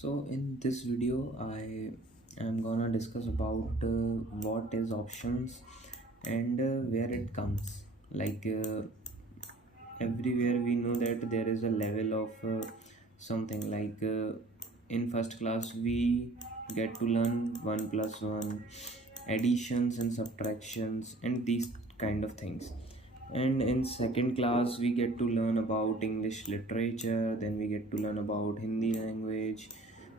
So in this video, I am gonna discuss about what is options and where it comes. Everywhere we know that there is a level of something in first class we get to learn 1 plus 1 additions and subtractions and these kind of things, and in second class we get to learn about English literature, then we get to learn about Hindi language.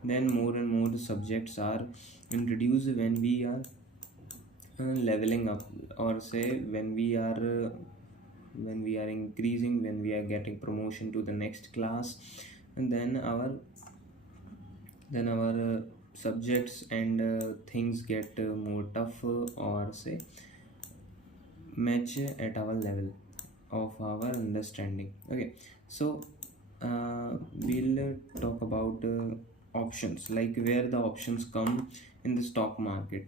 Then more and more subjects are introduced when we are leveling up, or say when we are increasing, when we are getting promotion to the next class. And then our subjects and things get more tough, or say match at our level of our understanding. Okay, so we'll talk about options, like where the options come in the stock market.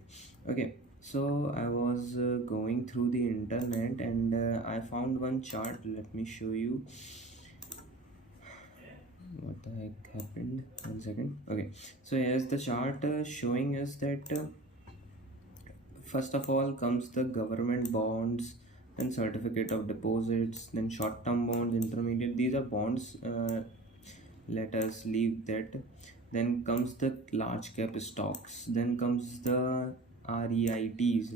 Okay, so I was going through the internet, and I found one chart. Let me show you what the heck happened. 1 second. Okay, so here's the chart showing us that first of all comes the government bonds, then certificate of deposits, then short term bonds, intermediate, these are bonds. Let us leave that. Then comes the large cap stocks, then comes the REITs,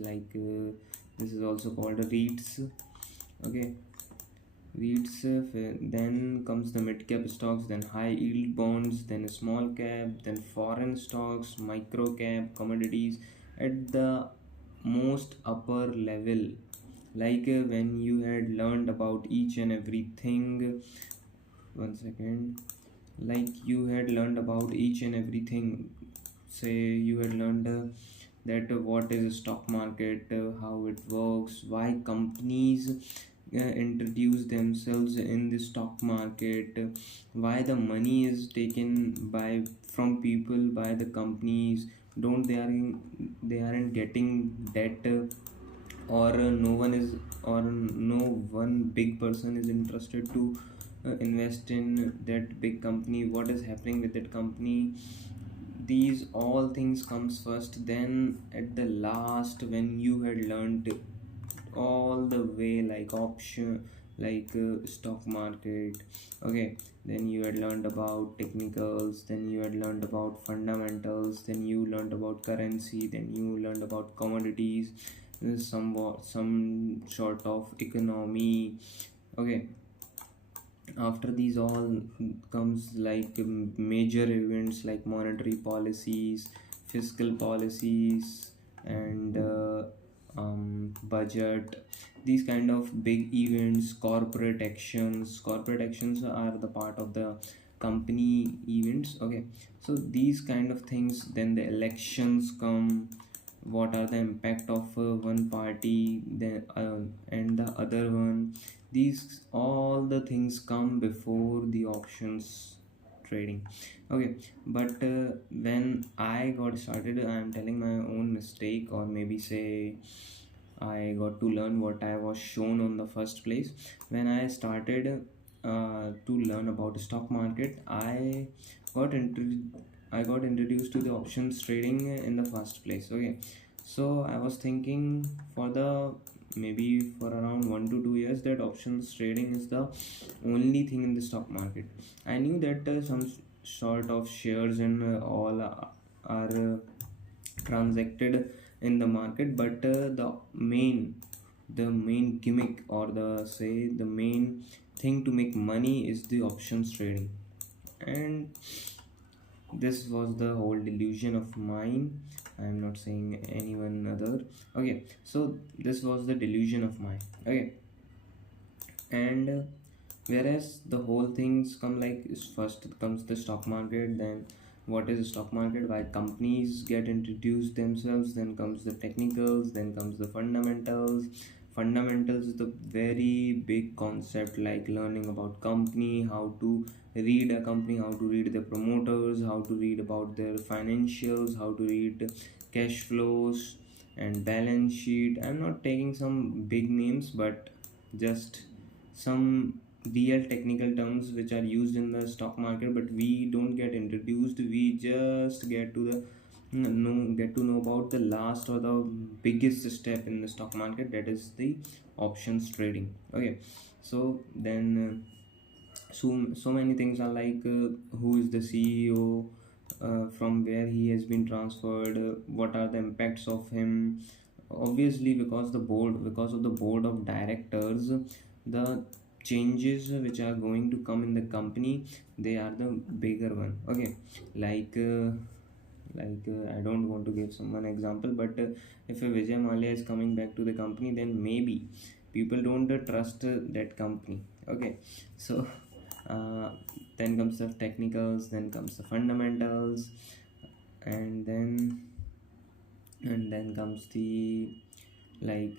this is also called REITs. Okay, REITs. Then comes the mid cap stocks, then high yield bonds, then small cap, then foreign stocks, micro cap, commodities. At the most upper level, when you had learned about each and everything. 1 second. Like you had learned about each and everything, say you had learned that what is a stock market, how it works, why companies introduce themselves in the stock market, why the money is taken by from people by the companies, don't they aren't getting debt, or no one is, or no one big person is interested to invest in that big company, what is happening with that company. These all things comes first, then at the last, when you had learned all the way, like option, stock market. Okay, then you had learned about technicals, then you had learned about fundamentals, then you learned about currency, then you learned about commodities, some sort of economy. Okay, after these all comes major events like monetary policies, fiscal policies, and budget. These kind of big events, corporate actions are the part of the company events. Okay, so these kind of things, then the elections come, what are the impact of one party, and the other one. These all the things come before the options trading. Okay, but when I got started, I am telling my own mistake, or maybe say I got to learn what I was shown on the first place. When I started to learn about stock market, got into I got introduced to the options trading in the first place. Okay, so I was thinking for the maybe for around 1 to 2 years that options trading is the only thing in the stock market. I knew that some sort of shares and all are transacted in the market, but the main gimmick, or the main thing to make money is the options trading. And this was the whole delusion of mine. I'm not saying anyone other. Okay, so this was the delusion of mine. Okay, and whereas the whole things come, first comes the stock market, then what is the stock market, why companies get introduced themselves, then comes the technicals, then comes the fundamentals is the very big concept, like learning about company, how to read a company, how to read the promoters, how to read about their financials, how to read cash flows and balance sheet. I'm not taking some big names, but just some real technical terms which are used in the stock market, but we don't get introduced. We just get to the get to know about the last or the biggest step in the stock market, that is the options trading. Okay, so then so many things are like who is the CEO, from where he has been transferred, what are the impacts of him. Obviously, because of the board of directors, the changes which are going to come in the company, they are the bigger one. Okay, like I don't want to give someone example, but if a Vijay Mallya is coming back to the company, then maybe people don't trust that company. Okay, so uh, then comes the technicals, then comes the fundamentals, and then comes the like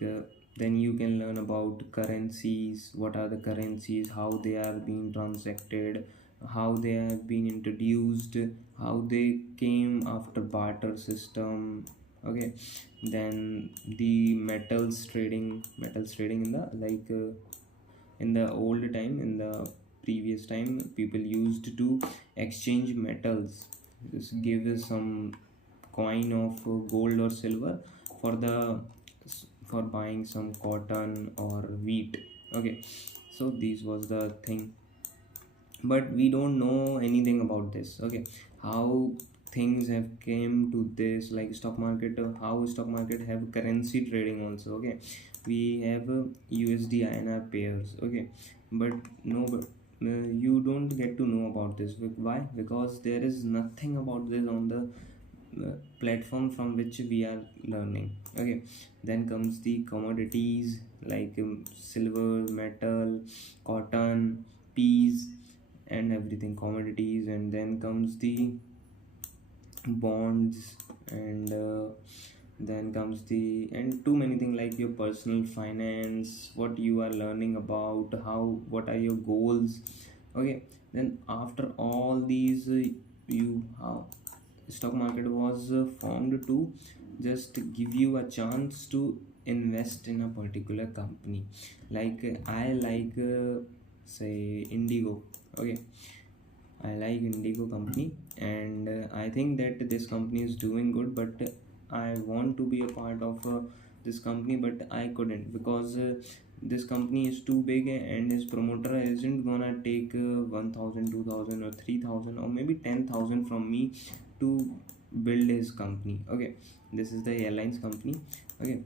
then you can learn about currencies, what are the currencies, how they are being transacted, how they have been introduced, how they came after barter system. Okay, then the metals trading in the in the old time, in the previous time, people used to exchange metals. Just give us some coin of gold or silver for the for buying some cotton or wheat. Okay, so this was the thing, but we don't know anything about this. Okay, how things have came to this, like stock market, how stock market have currency trading also. Okay, we have USD INR pairs. Okay, but no, but you don't get to know about this. Why? Because there is nothing about this on the platform from which we are learning. Okay, then comes the commodities like silver, metal, cotton, peas, and everything commodities. And then comes the bonds, and then comes the and too many things like your personal finance, what you are learning about, how what are your goals. Okay, then after all these you how stock market was formed to just give you a chance to invest in a particular company. Like I like say Indigo. Okay, I like Indigo company, and I think that this company is doing good, but I want to be a part of this company, but I couldn't because this company is too big, and his promoter isn't gonna take 1000, 2000, or 3000, or maybe 10,000 from me to build his company. Okay, this is the airlines company. Okay,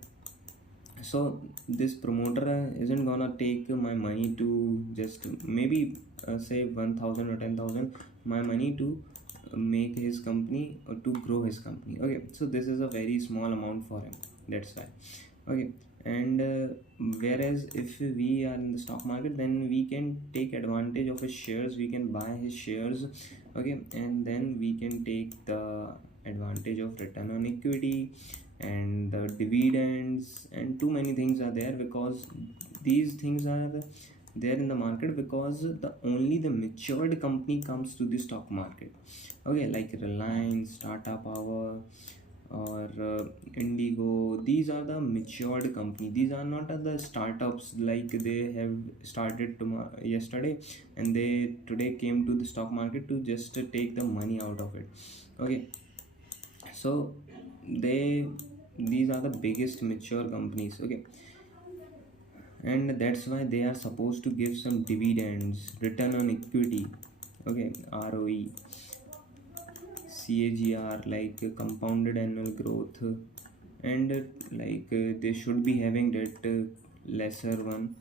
so this promoter isn't gonna take my money to just maybe say 1000 or 10,000 my money to make his company or to grow his company. Okay, so this is a very small amount for him, that's why. Okay, and whereas if we are in the stock market, then we can take advantage of his shares, we can buy his shares. Okay, and then we can take the advantage of return on equity and the dividends, and too many things are there, because these things are there in the market because the only the matured company comes to the stock market. Okay, like Reliance, Tata Power, or Indigo, these are the matured company. These are not the startups, like they have started yesterday, and they today came to the stock market to just take the money out of it. Okay, so they these are the biggest mature companies. Okay, and that's why they are supposed to give some dividends, return on equity. Okay, ROE, CAGR, like compounded annual growth, and they should be having that lesser one.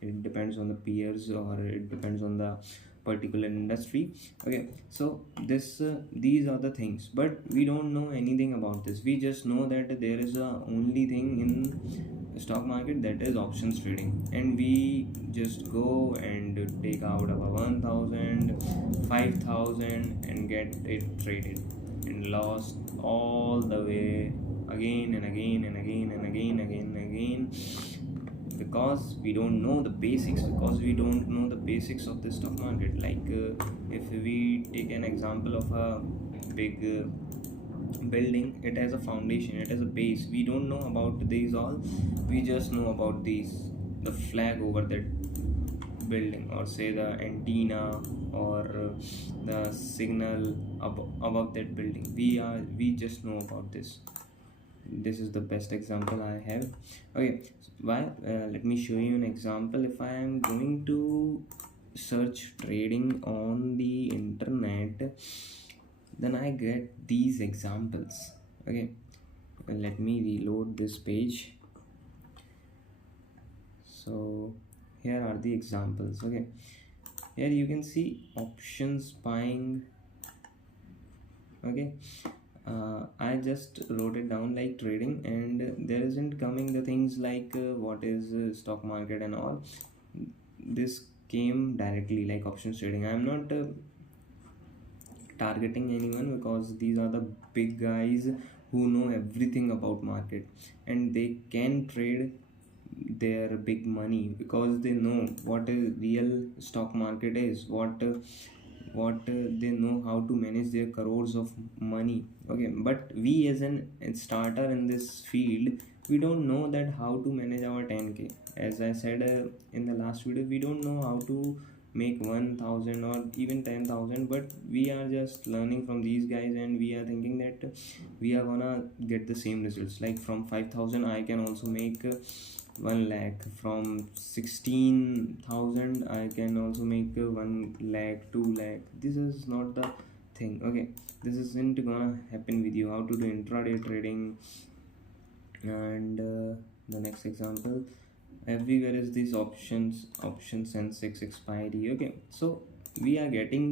It depends on the peers, or it depends on the particular industry. Okay, so these are the things, but we don't know anything about this. We just know that there is a only thing in stock market, that is options trading, and we just go and take out about 1000, 5000, and get it traded, and lost all the way, again and again and again and again and again, because we don't know the basics, because we don't know the basics of the stock market. Like if we take an example of a big building, it has a foundation, it has a base. We don't know about these all, we just know about these, the flag over that building, or say the antenna, or the signal above that building. We just know about this. This is the best example I have. Okay, why let me show you an example. If I am going to search trading on the internet, then I get these examples. Okay, let me reload this page. So here are the examples. Okay, here you can see options buying. Okay, I just wrote it down like trading, and there isn't coming the things like what is stock market and all. This came directly like options trading. I'm not targeting anyone, because these are the big guys who know everything about market, and they can trade their big money because they know what a real stock market is, what they know how to manage their crores of money. Okay, but we as an starter in this field, we don't know that how to manage our 10k. As I said in the last video, we don't know how to make 1000 or even 10,000, but we are just learning from these guys, and we are thinking that we are gonna get the same results. Like from 5,000 I can also make 1 lakh. From 16,000 I can also make 1 lakh, 2 lakh. This is not the thing. Okay, this isn't gonna happen with you. How to do intraday trading. And the next example, everywhere is these options Sensex expiry. Okay, so we are getting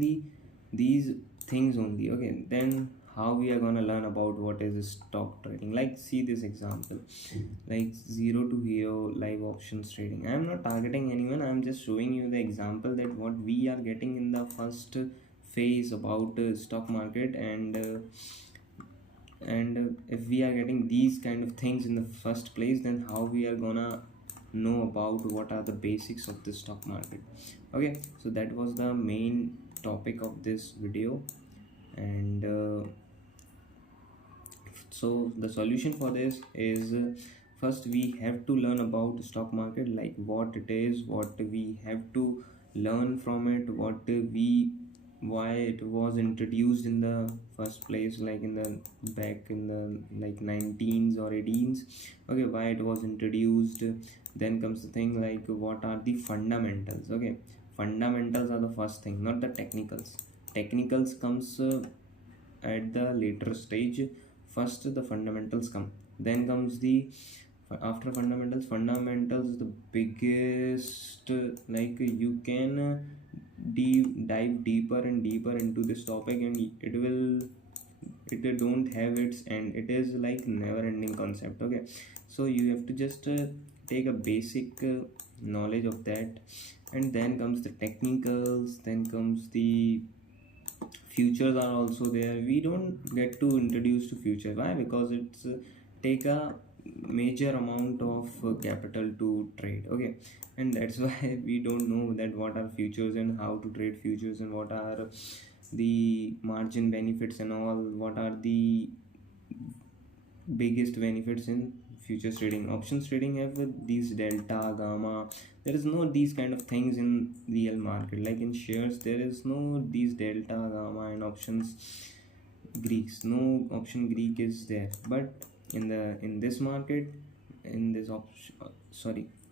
these things only. Okay, then how we are gonna learn about what is stock trading? Like, see this example, like 0 to hero live options trading. I am not targeting anyone, I am just showing you the example that what we are getting in the first phase about stock market. And if we are getting these kind of things in the first place, then how we are gonna know about what are the basics of the stock market? Okay, so that was the main topic of this video. And so the solution for this is, first we have to learn about stock market, like what it is, what we have to learn from it, why it was introduced in the first place, like in the back in the like 19s or 18s. Okay, why it was introduced. Then comes the thing like what are the fundamentals. Okay, fundamentals are the first thing, not the technicals. Technicals comes at the later stage. First the fundamentals come, then comes the after fundamentals is the biggest. Like you can dive deeper and deeper into this topic, and it don't have its end. It is like never ending concept. Okay, so you have to just take a basic knowledge of that, and then comes the technicals, then comes the futures are also there. We don't get to introduce to future. Why? Because it's take a major amount of capital to trade. Okay, and that's why we don't know that what are futures and how to trade futures, and what are the margin benefits and all, what are the biggest benefits in futures trading. Options trading have these delta, gamma. There is no these kind of things in real market. Like in shares, there is no these delta, gamma, and options Greeks. No option Greek is there. But in this market, in this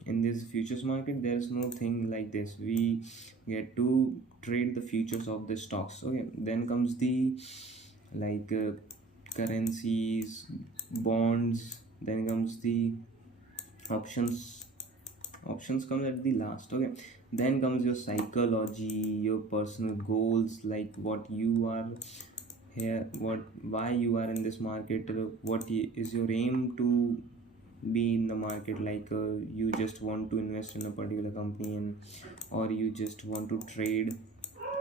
in this futures market, there is no thing like this. We get to trade the futures of the stocks. Okay, then comes the like currencies, bonds. Then comes the options. Options comes at the last. Okay, then comes your psychology, your personal goals, like what you are here, why you are in this market, is your aim to be in the market. Like you just want to invest in a particular company, and or you just want to trade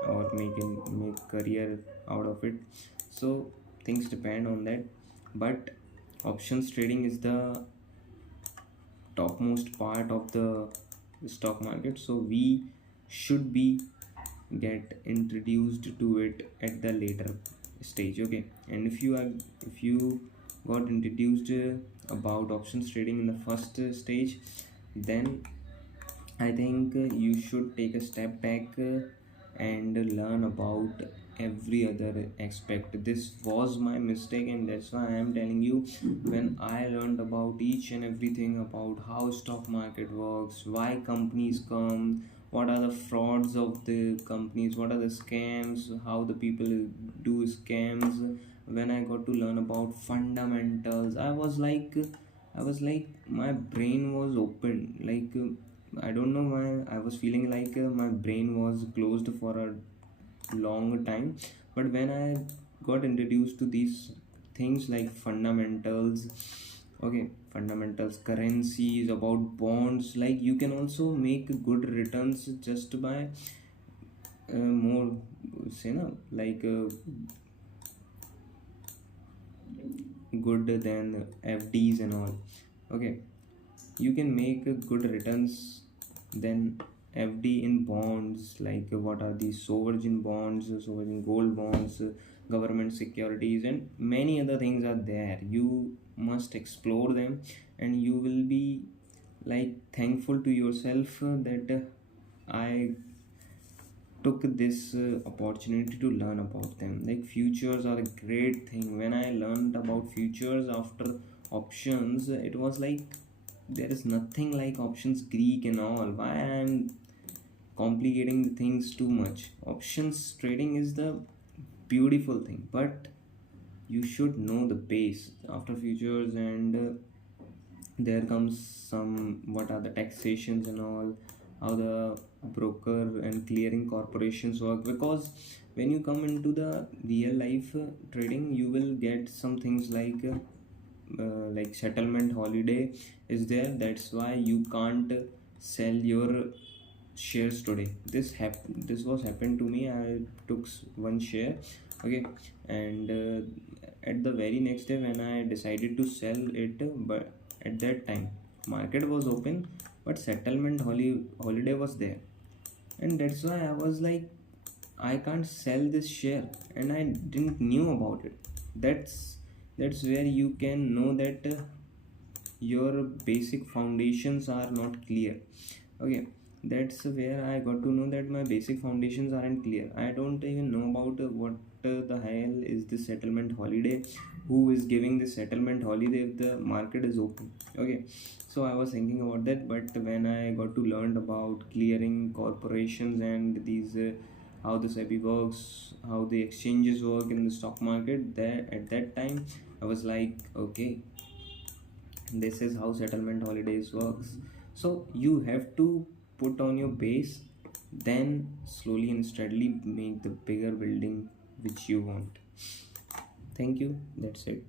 or make career out of it. So things depend on that. But options trading is the topmost part of the stock market, so we should be get introduced to it at the later stage. Okay, and if you got introduced about options trading in the first stage, then I think you should take a step back and learn about every other aspect. This was my mistake, and that's why I am telling you. When I learned about each and everything about how stock market works, why companies come, what are the frauds of the companies, what are the scams, how the people do scams. When I got to learn about fundamentals, I was like my brain was open. I don't know why I was feeling like my brain was closed for a long time. But when I got introduced to these things like fundamentals, okay, fundamentals, currencies, about bonds, like you can also make good returns just by more, say na, good than FDs and all. Okay, you can make good returns than FD in bonds. Like what are these sovereign bonds, sovereign gold bonds, government securities, and many other things are there. You must explore them, and you will be like thankful to yourself that I took this opportunity to learn about them. Like futures are a great thing. When I learned about futures after options, it was like there is nothing like options Greek and all. Why I'm complicating the things too much? Options trading is the beautiful thing, but you should know the base after futures. And there comes some, what are the taxations and all, how the broker and clearing corporations work. Because when you come into the real life trading, you will get some things like settlement holiday is there. That's why you can't sell your shares today. This was happened to me. I took one share, okay, and at the very next day when I decided to sell it, but at that time market was open, but settlement holiday was there. And that's why I was like, I can't sell this share, and I didn't knew about it. That's where you can know that your basic foundations are not clear. Okay, that's where I got to know that my basic foundations aren't clear. I don't even know about what the hell is the settlement holiday, who is giving the settlement holiday if the market is open. Okay, so I was thinking about that. But when I got to learn about clearing corporations and these how the SEBI works, how the exchanges work in the stock market, there at that time I was like, okay, this is how settlement holidays works. So you have to put on your base, then slowly and steadily make the bigger building which you want. Thank you, that's it.